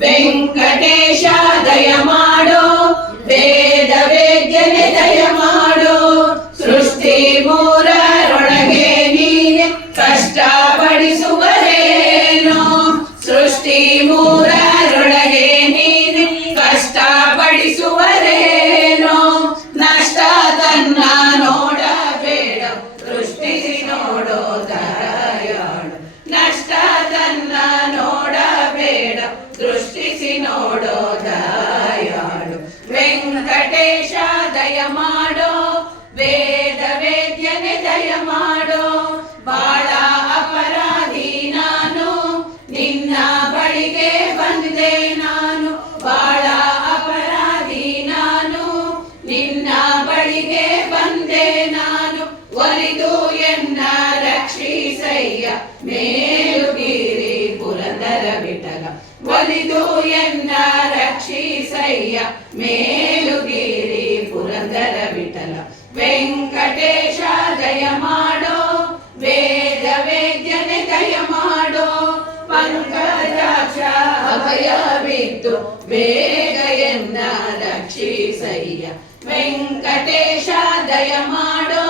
ವೆಂಕಟೇಶ ದಯ ಮಾಡೋ, ವೇದ ವೇದ್ಯನೆ ದಯ ಮಾಡೋ, ಸೃಷ್ಟಿ ಮೂರರೊಳಗೆ ನೀನೆ ಕಷ್ಟಪಡಿಸುವರೇನೋ, ಸೃಷ್ಟಿ ಮೂರರೊಳಗೆ ನೀನೆ ಕಷ್ಟಪಡಿಸುವರೇನೋ, ನಷ್ಟ ತನ್ನ ನೋಡಬೇಡ ದೃಷ್ಟಿಸಿ ನೋಡೋ ದಯಾಳು, ನಷ್ಟ ತನ್ನ ನೋಡಬೇಡ ದೃಷ್ಟಿಸಿ ನೋಡೋ ದಯಾಳು, ವೆಂಕಟೇಶ ದಯ ಮಾಡೋ, ವೇದ ವೇದ್ಯನೆ ದಯ ಮಾಡೋ, ಬಾಳ ಅಪರಾಧಿ ನಾನು ನಿನ್ನ ಬಳಿಗೆ ಬಂದೆ ನಾನು, ಬಾಳ ಅಪರಾಧಿ ನಾನು ನಿನ್ನ ಬಳಿಗೆ ಬಂದೆ ನಾನು, ಒಲಿದು ಎನ್ನ ರಕ್ಷಿಸಯ್ಯ ಮೇಲುಗಿರಿ ಪುರಂದರ ವಿಠಲ, ಒಲಿದು ಎನ್ನ ರಕ್ಷಿಸಯ್ಯ ಮೇಲುಗಿರಿ ಪುರಂದರ ವಿಠಲ, ವೆಂಕಟೇಶ ದಯ ಮಾಡೋ, ವೇದ ವೇದ್ಯನೆ ದಯ ಮಾಡೋ, ಪಂಕಜಾಕ್ಷ ಅಭಯವಿದ್ದು ಬೇಗ ಎನ್ನ ರಕ್ಷಿಸಯ್ಯ, ವೆಂಕಟೇಶ ದಯ ಮಾಡೋ,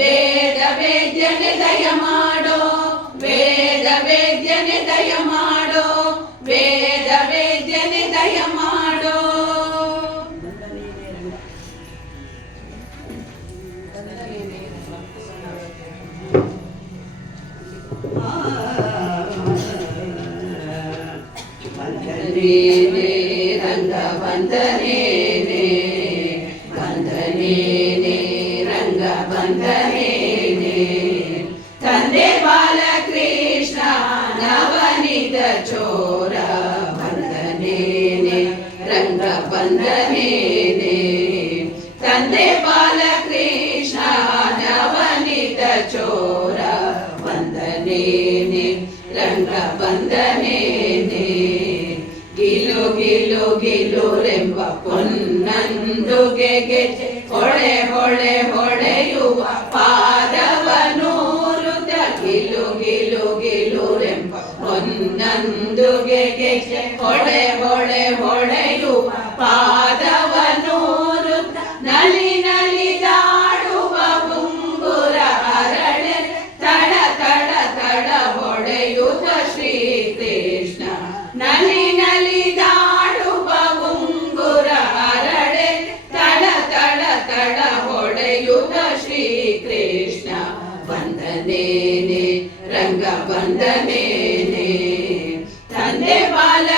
ವೇದ ವೇದ್ಯನೆ ದಯ ಮಾಡೋ, ವೇದ ವೇದ್ಯನೆ ದಯ ಮಾಡೋ, ವೇದ ವೇದ್ಯನೆ ದಯ ಮಾಡೋ. ವಂದನೇನೆ ರಂಗ ವಂದನೇನೆ, ವಂದನೇನೆ ರಂಗ ವಂದನೇನೆ, ತಂದೆ ಬಾಲಕೃಷ್ಣ ನವನಿತ ಚೋರ, ವಂದನೇನೆ ರಂಗ ವಂದನೇನೆ, ತಂದೆ ಬಾಲಕೃಷ್ಣ ನವನಿತ ಚೋರ, ವಂದನೇನೆ ರಂಗ ವಂದನೇನೆ, ಗಿಲು ಗಿಲು ಗಿಲುರೆಂಬ ಪೊನ್ನಂದುಗೆ ಗೆಜೆ ಹೊಳೆ ಹೊಳೆ ಹೊಳೆಯುವ ಪಾದವನೂರುತ, ಗಿಲು ಗಿಲು ಗಿಲುರೆಂಬ ಪೊನ್ನಂದುಗೆ ಗೆಜೆ ಹೊಳೆ ಹೊಳೆ ಹೊಳೆಯುವ ಪಾದವನೂರುತ, ನಲಿ ನಲಿದಾಡುವ ಉಂಗುರ ಅರಳೆ ತಡ ತಡ ತಡ ಹೊಳೆಯುತ್ತ ಶ್ರೀಕೃಷ್ಣ, ನಲಿ ನಲಿದಾಡುವ ಉಂಗುರ ಅರಳೆ ತಡ ತಡ ತಡ ಹೊಳೆಯುತ್ತ ಶ್ರೀಕೃಷ್ಣ, ವಂದನೇನೆ ರಂಗ ವಂದನೇನೆ, ತಂದೆ ಬಾಲ